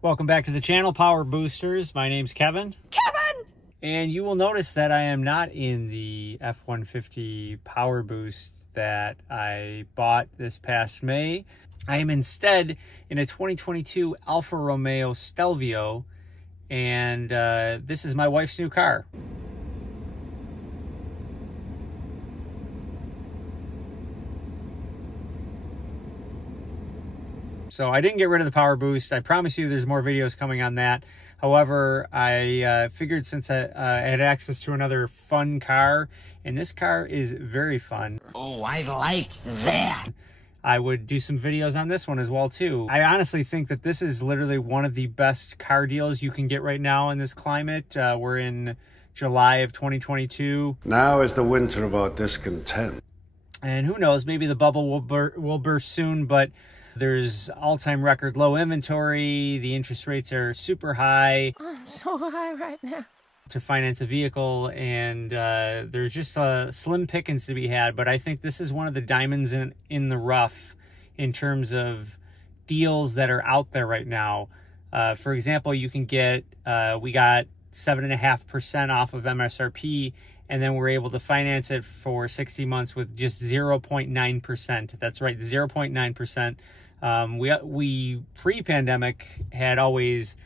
Welcome back to the channel, Power Boosters. My name's Kevin. And you will notice that I am not in the F-150 Power Boost that I bought this past May. I am instead in a 2022 Alfa Romeo Stelvio, and this is my wife's new car. So I didn't get rid of the Power Boost. I promise you there's more videos coming on that. However, I figured since I had access to another fun car, and this car is very fun. Oh, I like that. I would do some videos on this one as well too. I honestly think that this is literally one of the best car deals you can get right now in this climate. We're in July of 2022. Now is the winter of our discontent. And who knows, maybe the bubble will burst soon, but there's all-time record low inventory. The interest rates are super high. I'm so high right now. To finance a vehicle, and there's just a slim pickings to be had. But I think this is one of the diamonds in the rough in terms of deals that are out there right now. For example, you can get, we got 7.5% off of MSRP, and then we're able to finance it for 60 months with just 0.9%. That's right, 0.9%. We pre-pandemic had always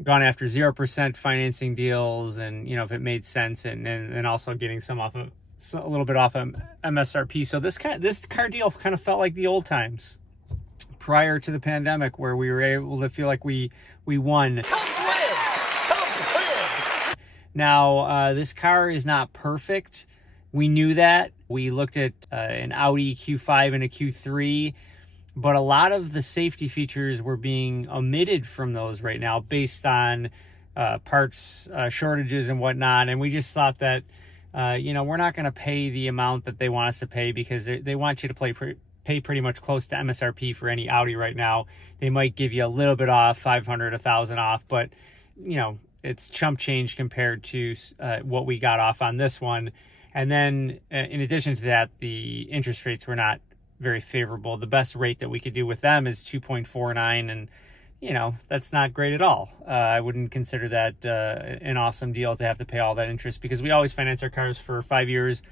gone after 0% financing deals, and you know, if it made sense, and also getting some off of a little bit off of MSRP. So this car deal kind of felt like the old times prior to the pandemic, where we were able to feel like we won. Now, this car is not perfect. We knew that. We looked at an Audi Q5 and a Q3, but a lot of the safety features were being omitted from those right now based on parts shortages and whatnot. And we just thought that, you know, we're not going to pay the amount that they want us to pay, because they want you to pay pretty much close to MSRP for any Audi right now. They might give you a little bit off, 500, 1,000 off, but, you know, it's chump change compared to what we got off on this one. And then in addition to that, the interest rates were not very favorable. The best rate that we could do with them is 2.49, and you know, that's not great at all. I wouldn't consider that an awesome deal to have to pay all that interest, because we always finance our cars for 5 years.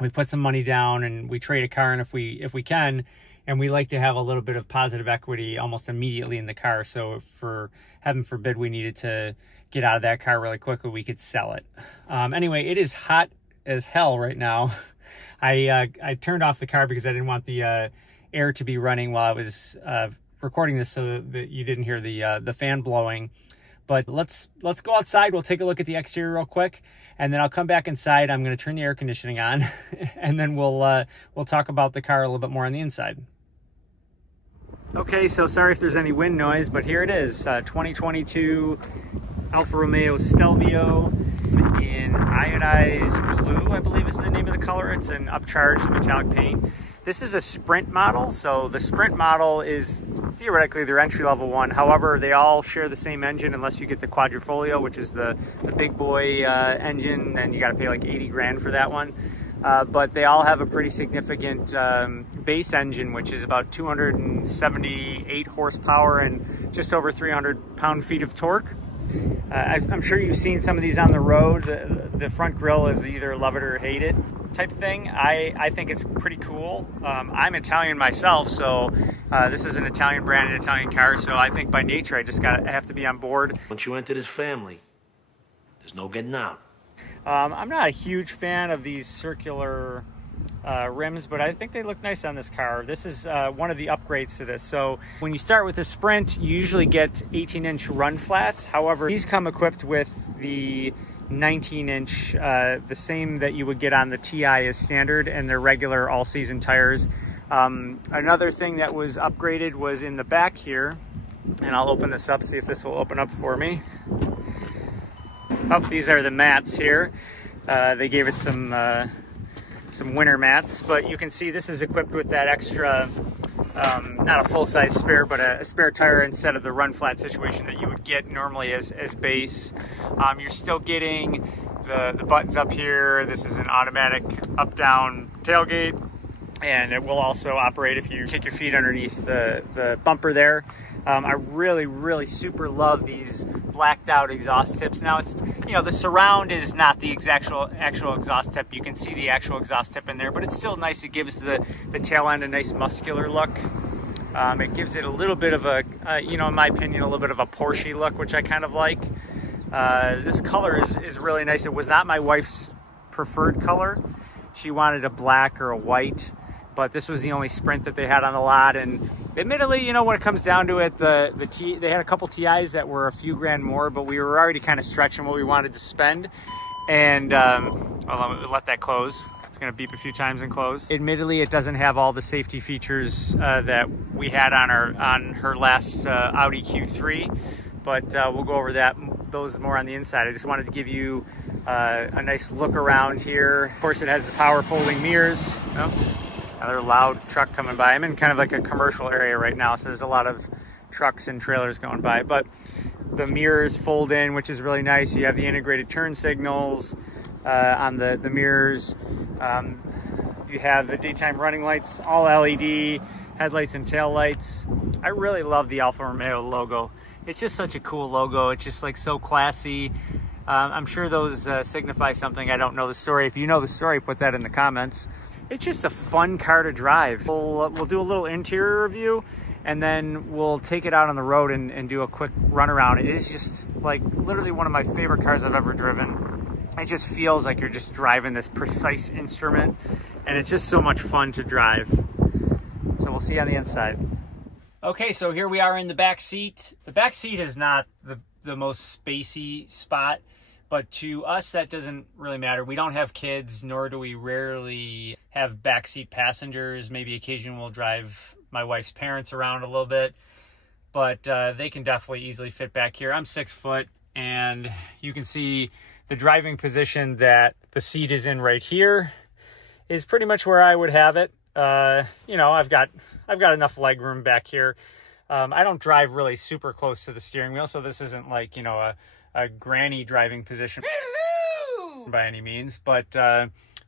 We put some money down and we trade a car, and if we can, and we like to have a little bit of positive equity almost immediately in the car. So if, for heaven forbid, we needed to get out of that car really quickly, we could sell it. Anyway, it is hot as hell right now. I turned off the car because I didn't want the air to be running while I was recording this, so that you didn't hear the fan blowing. But let's go outside. We'll take a look at the exterior real quick, and then I'll come back inside. I'm going to turn the air conditioning on, and then we'll talk about the car a little bit more on the inside. Okay, so sorry if there's any wind noise, but here it is, 2022 Alfa Romeo Stelvio in iodized blue, I believe is the name of the color. It's an upcharged metallic paint. This is a Sprint model, so the Sprint model is theoretically their entry-level one. However, they all share the same engine unless you get the Quadrifoglio, which is the big boy engine, and you got to pay like 80 grand for that one. But they all have a pretty significant base engine, which is about 278 horsepower and just over 300 pound-feet of torque. I'm sure you've seen some of these on the road. The front grille is either love it or hate it type thing. I think it's pretty cool. I'm Italian myself, so this is an Italian branded Italian car, so I think by nature I have to be on board. Once you enter this family, there's no getting out. I'm not a huge fan of these circular rims, but I think they look nice on this car. This is one of the upgrades to this. So when you start with the Sprint, you usually get 18-inch run flats. However, these come equipped with the 19-inch, the same that you would get on the TI as standard, and their regular all-season tires. Another thing that was upgraded was in the back here, and I'll open this up, see if this will open up for me. Oh, these are the mats here. They gave us some winter mats, but you can see this is equipped with that extra, not a full-size spare, but a spare tire instead of the run flat situation that you would get normally as base. You're still getting the buttons up here. This is an automatic up-down tailgate, and it will also operate if you kick your feet underneath the bumper there. I really super love these blacked out exhaust tips. Now it's, you know, the surround is not the actual exhaust tip. You can see the actual exhaust tip in there, but it's still nice. It gives the tail end a nice muscular look. It gives it a little bit of a, you know, in my opinion, a little bit of a Porsche look, which I kind of like. This color is really nice. It was not my wife's preferred color. She wanted a black or a white, but this was the only Sprint that they had on the lot. And admittedly, you know, when it comes down to it, they had a couple TIs that were a few grand more, but we were already kind of stretching what we wanted to spend. And I'll let that close. It's gonna beep a few times and close. Admittedly, it doesn't have all the safety features that we had on her last Audi Q3, but we'll go over those more on the inside. I just wanted to give you a nice look around here. Of course, it has the power folding mirrors. Oh, another loud truck coming by. I'm in kind of like a commercial area right now, so there's a lot of trucks and trailers going by, but the mirrors fold in, which is really nice. You have the integrated turn signals on the mirrors. You have the daytime running lights, all LED, headlights and tail lights. I really love the Alfa Romeo logo. It's just such a cool logo. It's just like so classy. I'm sure those signify something. I don't know the story. If you know the story, put that in the comments. It's just a fun car to drive. We'll do a little interior review, and then we'll take it out on the road and do a quick run around. It is just like literally one of my favorite cars I've ever driven. It just feels like you're just driving this precise instrument, and it's just so much fun to drive. So we'll see you on the inside. Okay, so here we are in the back seat. The back seat is not the most spacey spot, but to us that doesn't really matter. We don't have kids, nor do we rarely have backseat passengers. Maybe occasionally we'll drive my wife's parents around a little bit, but they can definitely easily fit back here. I'm 6 foot, and you can see the driving position that the seat is in right here is pretty much where I would have it. You know, I've got enough leg room back here. I don't drive really super close to the steering wheel, so this isn't like, you know, a granny driving position. Hello! By any means, but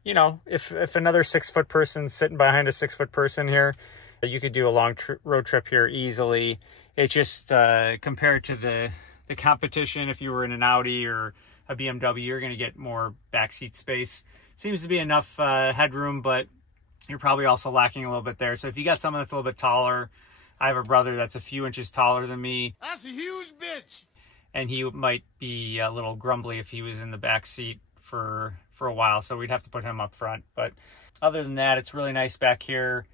you know, if another 6 foot person's sitting behind a 6 foot person here, you could do a long road trip here easily. It's just compared to the competition, if you were in an Audi or a BMW, you're going to get more backseat space. Seems to be enough headroom, but you're probably also lacking a little bit there. So if you got someone that's a little bit taller, I have a brother that's a few inches taller than me. That's a huge bitch. And he might be a little grumbly if he was in the back seat for a while. So we'd have to put him up front. But other than that, it's really nice back here,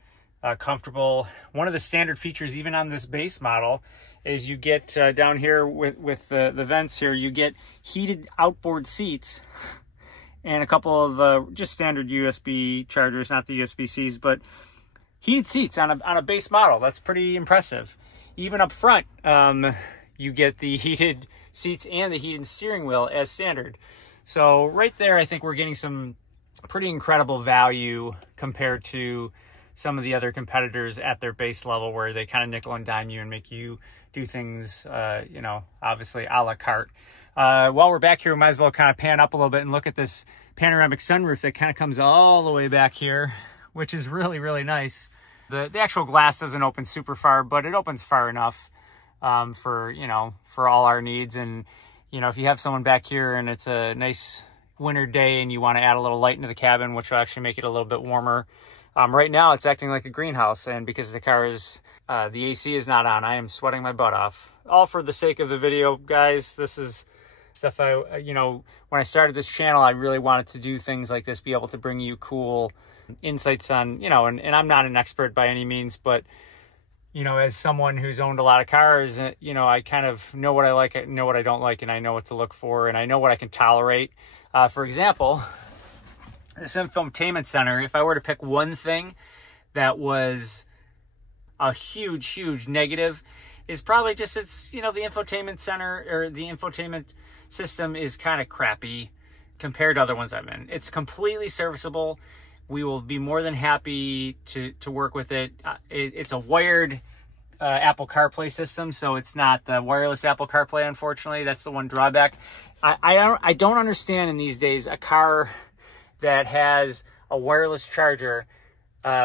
comfortable. One of the standard features, even on this base model, is you get down here with the vents here, you get heated outboard seats and a couple of just standard USB chargers, not the USB-Cs, but heated seats on a base model. That's pretty impressive. Even up front, you get the heated seats and the heated steering wheel as standard. So right there, I think we're getting some pretty incredible value compared to some of the other competitors at their base level, where they kind of nickel and dime you and make you do things, you know, obviously a la carte. While we're back here, we might as well kind of pan up a little bit and look at this panoramic sunroof that kind of comes all the way back here, which is really, really nice. The actual glass doesn't open super far, but it opens far enough for, you know, for all our needs. And, you know, if you have someone back here and it's a nice winter day and you want to add a little light into the cabin, which will actually make it a little bit warmer. Right now it's acting like a greenhouse, and because the car is, the AC is not on, I am sweating my butt off. All for the sake of the video, guys. This is stuff you know, when I started this channel, I really wanted to do things like this, be able to bring you cool insights on, you know, and I'm not an expert by any means, but, you know, as someone who's owned a lot of cars, you know, I kind of know what I like, I know what I don't like, and I know what to look for, and I know what I can tolerate. For example, this infotainment center, if I were to pick one thing that was a huge negative, is probably just it's, you know, the infotainment center or the infotainment system is kind of crappy compared to other ones I'm in. It's completely serviceable. We will be more than happy to work with it. It's a wired Apple CarPlay system, so it's not the wireless Apple CarPlay, unfortunately. That's the one drawback. I don't understand in these days a car that has a wireless charger,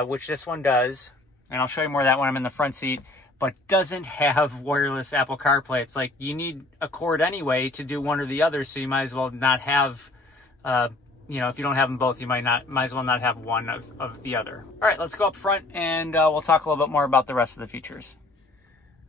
which this one does, and I'll show you more of that when I'm in the front seat, but doesn't have wireless Apple CarPlay. It's like you need a cord anyway to do one or the other, so you might as well not have, you know, if you don't have them both, you might as well not have one of the other. All right, let's go up front and we'll talk a little bit more about the rest of the features.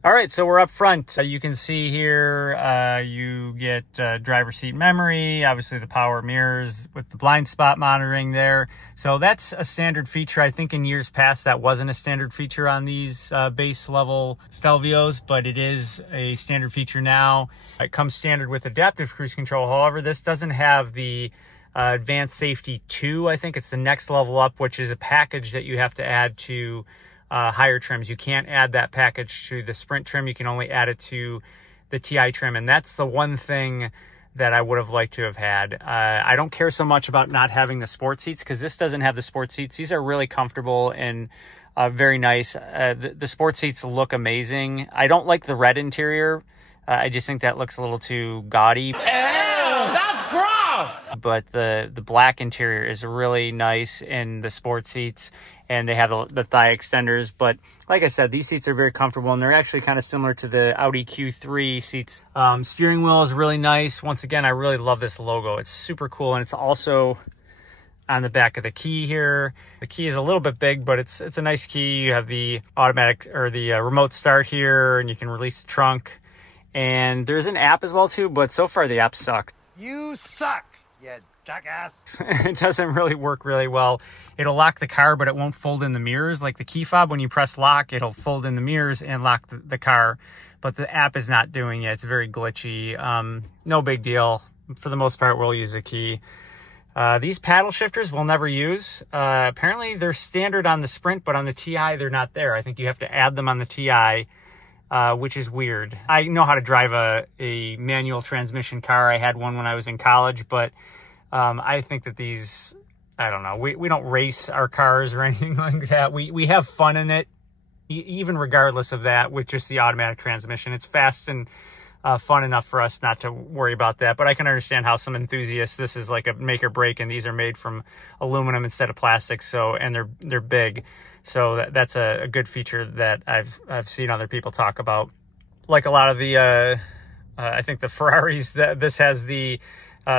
All right, so we're up front. You can see here you get driver seat memory, obviously the power mirrors with the blind spot monitoring there. So that's a standard feature. I think in years past that wasn't a standard feature on these base level Stelvios, but it is a standard feature now. It comes standard with adaptive cruise control. However, this doesn't have the Advanced Safety 2. I think it's the next level up, which is a package that you have to add to higher trims. You can't add that package to the Sprint trim. You can only add it to the TI trim, and that's the one thing that I would have liked to have had. I don't care so much about not having the sport seats, because this doesn't have the sport seats. These are really comfortable and very nice. The sport seats look amazing. I don't like the red interior. I just think that looks a little too gaudy. Ew, that's gross! But the black interior is really nice in the sport seats, and they have the thigh extenders. But like I said, these seats are very comfortable, and they're actually kind of similar to the Audi Q3 seats. Steering wheel is really nice. Once again, I really love this logo. It's super cool, and it's also on the back of the key here. The key is a little bit big, but it's a nice key. You have the automatic or the remote start here, and you can release the trunk. And there's an app as well too, but so far the app sucks. You suck, you jackass. It doesn't really work really well. It'll lock the car, but it won't fold in the mirrors. Like the key fob, when you press lock, it'll fold in the mirrors and lock the car. But the app is not doing it. It's very glitchy. No big deal. For the most part, we'll use a key. These paddle shifters we'll never use. Apparently, they're standard on the Sprint, but on the TI, they're not there. I think you have to add them on the TI, which is weird. I know how to drive a manual transmission car. I had one when I was in college, but I think that these, I don't know, we don't race our cars or anything like that. We have fun in it, even regardless of that, with just the automatic transmission. It's fast and fun enough for us not to worry about that. But I can understand how some enthusiasts, this is like a make or break, and these are made from aluminum instead of plastic, so, and they're big. So that's a good feature that I've seen other people talk about. Like a lot of the, I think the Ferraris, this has the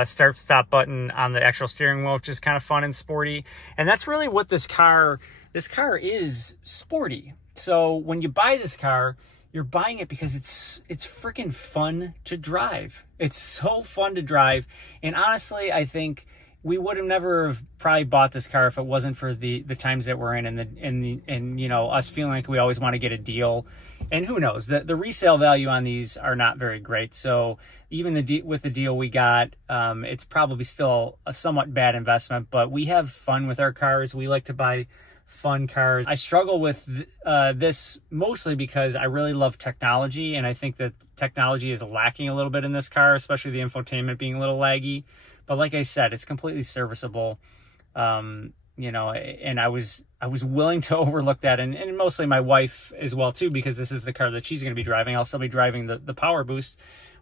start-stop button on the actual steering wheel, which is kind of fun and sporty. And that's really what this car is, sporty. So when you buy this car, you're buying it because it's freaking fun to drive. It's so fun to drive. And honestly, I think we would have never have probably bought this car if it wasn't for the times that we're in, and you know, us feeling like we always want to get a deal. And who knows, the resale value on these are not very great. So even with the deal we got, it's probably still a somewhat bad investment. But we have fun with our cars. We like to buy fun cars. I struggle with this mostly because I really love technology, and I think that technology is lacking a little bit in this car, especially the infotainment being a little laggy. But like I said, it's completely serviceable, you know, and I was willing to overlook that, and mostly my wife as well too, because this is the car that she's going to be driving. I'll still be driving the Power Boost.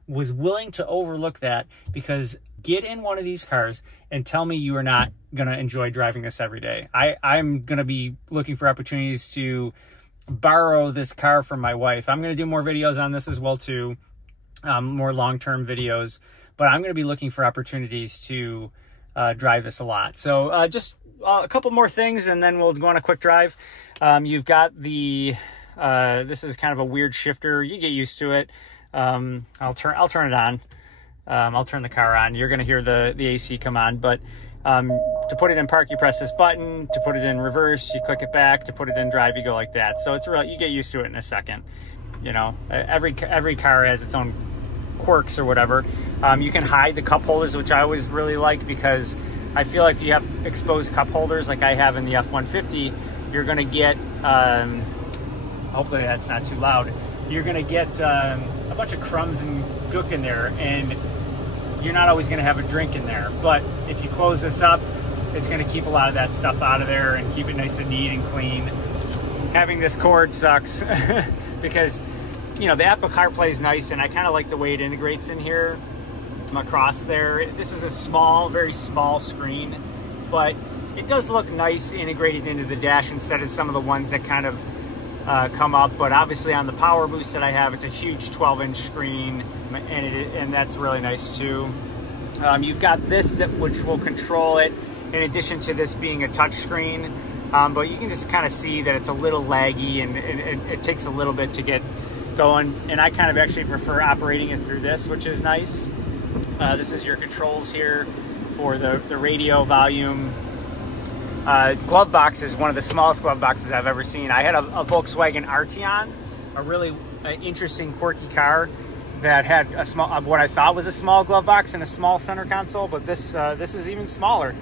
Was willing to overlook that, because get in one of these cars and tell me you are not going to enjoy driving this every day. I'm going to be looking for opportunities to borrow this car from my wife. I'm going to do more videos on this as well too, more long-term videos. But I'm going to be looking for opportunities to drive this a lot. So just a couple more things, and then we'll go on a quick drive. You've got the, this is kind of a weird shifter. You get used to it. I'll turn it on. I'll turn the car on. You're going to hear the AC come on. But to put it in park, you press this button. To put it in reverse, you click it back. To put it in drive, you go like that. So it's real. You get used to it in a second. You know, every car has its own quirks or whatever. You can hide the cup holders, which I always really like, because I feel like if you have exposed cup holders like I have in the F-150, you're going to get, hopefully that's not too loud, you're going to get a bunch of crumbs and gook in there, and you're not always going to have a drink in there. But if you close this up, it's going to keep a lot of that stuff out of there and keep it nice and neat and clean. Having this cord sucks because, you know, the Apple CarPlay is nice, and I kind of like the way it integrates in here across there. This is a small, very small screen, but it does look nice integrated into the dash instead of some of the ones that kind of come up. But obviously on the Power Boost that I have, it's a huge 12-inch screen, and that's really nice too. You've got this which will control it, in addition to this being a touch screen. But you can just kind of see that it's a little laggy, and it takes a little bit to get going. And I kind of actually prefer operating it through this, which is nice. This is your controls here for the radio, volume. Glove box is one of the smallest glove boxes I've ever seen. I had a Volkswagen Arteon, a really interesting, quirky car that had a small, what I thought was a small glove box and a small center console, but this is even smaller.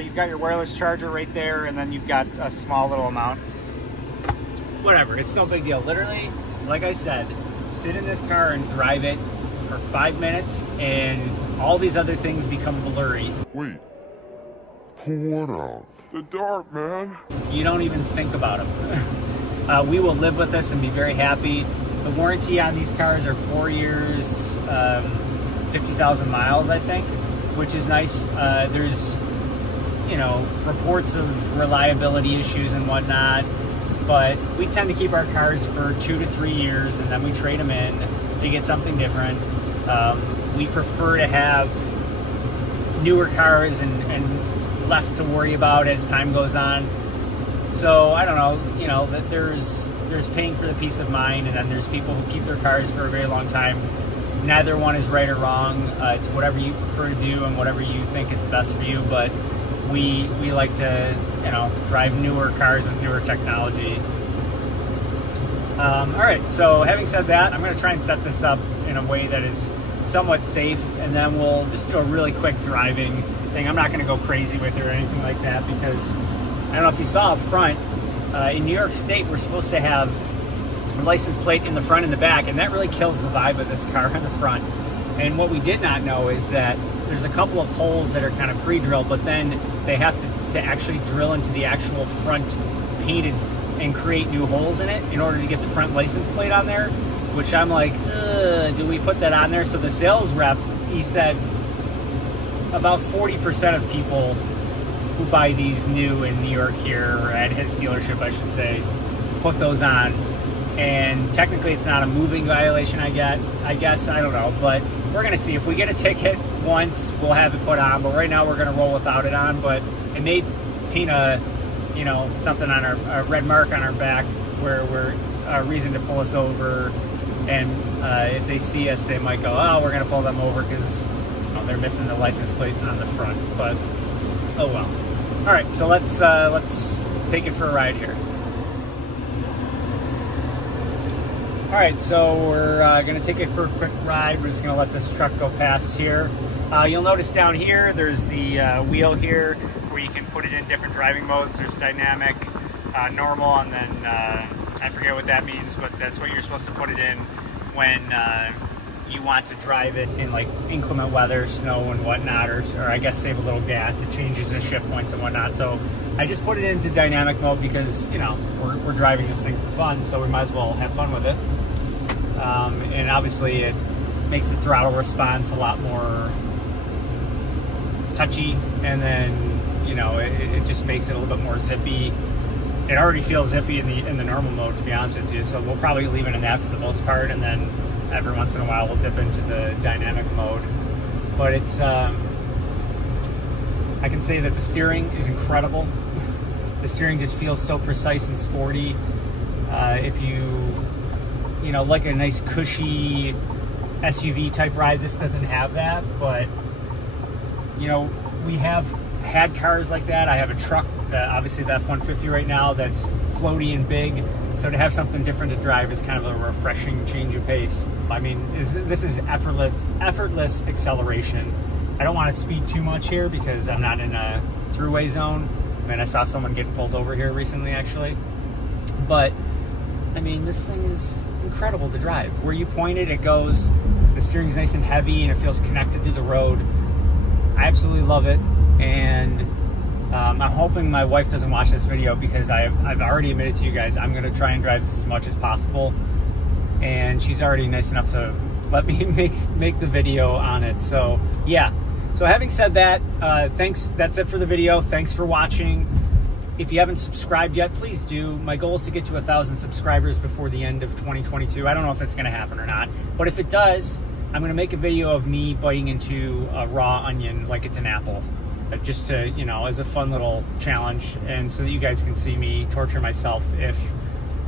You've got your wireless charger right there, and then you've got a small little amount. Whatever, it's no big deal. Literally, like I said, sit in this car and drive it for 5 minutes, and all these other things become blurry. Wait, what out? The dart, man. You don't even think about them. We will live with this and be very happy. The warranty on these cars are 4 years, 50,000 miles, I think, which is nice. There's, you know, reports of reliability issues and whatnot, but we tend to keep our cars for 2 to 3 years, and then we trade them in to get something different. We prefer to have newer cars and less to worry about as time goes on. So I don't know, you know, that there's paying for the peace of mind, and then there's people who keep their cars for a very long time. Neither one is right or wrong. It's whatever you prefer to do and whatever you think is the best for you. But we like to, you know, drive newer cars with newer technology. All right, so having said that, I'm going to try and set this up in a way that is somewhat safe, and then we'll just do a really quick driving thing. I'm not going to go crazy with it or anything like that, because I don't know if you saw up front, in New York State, we're supposed to have a license plate in the front and the back, and that really kills the vibe of this car in the front. And what we did not know is that there's a couple of holes that are kind of pre-drilled, but then they have to actually drill into the actual front painted and create new holes in it in order to get the front license plate on there, which I'm like, do we put that on there? So the sales rep, he said about 40% of people who buy these new in New York here, or at his dealership, I should say, put those on. And technically it's not a moving violation, I guess, I don't know, but we're gonna see. If we get a ticket once, we'll have it put on, but right now we're gonna roll without it on. But it may paint a, you know, something on a red mark on our back where we're a reason to pull us over, and if they see us, they might go, oh, we're gonna pull them over because, you know, they're missing the license plate on the front. But oh well. All right, so let's take it for a ride here. All right, so we're gonna take it for a quick ride. We're just gonna let this truck go past here. You'll notice down here, there's the wheel here where you can put it in different driving modes. There's dynamic, normal, and then I forget what that means, but that's what you're supposed to put it in when you want to drive it in like inclement weather, snow and whatnot, or I guess save a little gas. It changes the shift points and whatnot. So I just put it into dynamic mode because, you know, we're driving this thing for fun, so we might as well have fun with it. And obviously it makes the throttle response a lot more touchy, and then, you know, it just makes it a little bit more zippy. It already feels zippy in the normal mode, to be honest with you, so we'll probably leave it in that for the most part, and then every once in a while we'll dip into the dynamic mode. But it's I can say that the steering is incredible. The steering just feels so precise and sporty. If you know, like a nice cushy SUV type ride, this doesn't have that. But, you know, we have had cars like that. I have a truck, obviously the F-150 right now, that's floaty and big. So to have something different to drive is kind of a refreshing change of pace. I mean, this is effortless acceleration. I don't want to speed too much here because I'm not in a throughway zone. I mean, I saw someone get pulled over here recently, actually. But, I mean, this thing is incredible to drive. Where you point it, it goes. The steering's nice and heavy, and it feels connected to the road. I absolutely love it, and I'm hoping my wife doesn't watch this video because I've already admitted to you guys I'm going to try and drive this as much as possible, and she's already nice enough to let me make the video on it. So yeah, so having said that, thanks. That's it for the video. Thanks for watching. If you haven't subscribed yet, please do. My goal is to get to 1,000 subscribers before the end of 2022. I don't know if it's going to happen or not, but if it does, I'm going to make a video of me biting into a raw onion like it's an apple, just to, you know, as a fun little challenge, and so that you guys can see me torture myself if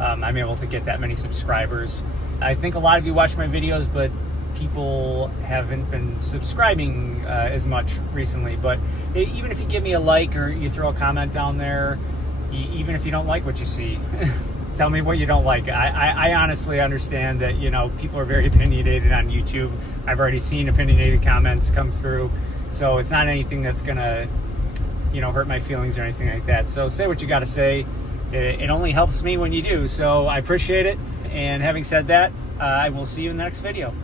I'm able to get that many subscribers. I think a lot of you watch my videos, but people haven't been subscribing as much recently. But even if you give me a like or you throw a comment down there, even if you don't like what you see, tell me what you don't like. I honestly understand that, you know, people are very opinionated on YouTube. I've already seen opinionated comments come through, so it's not anything that's gonna, you know, hurt my feelings or anything like that. So say what you got to say. It only helps me when you do, so I appreciate it. And having said that, I will see you in the next video.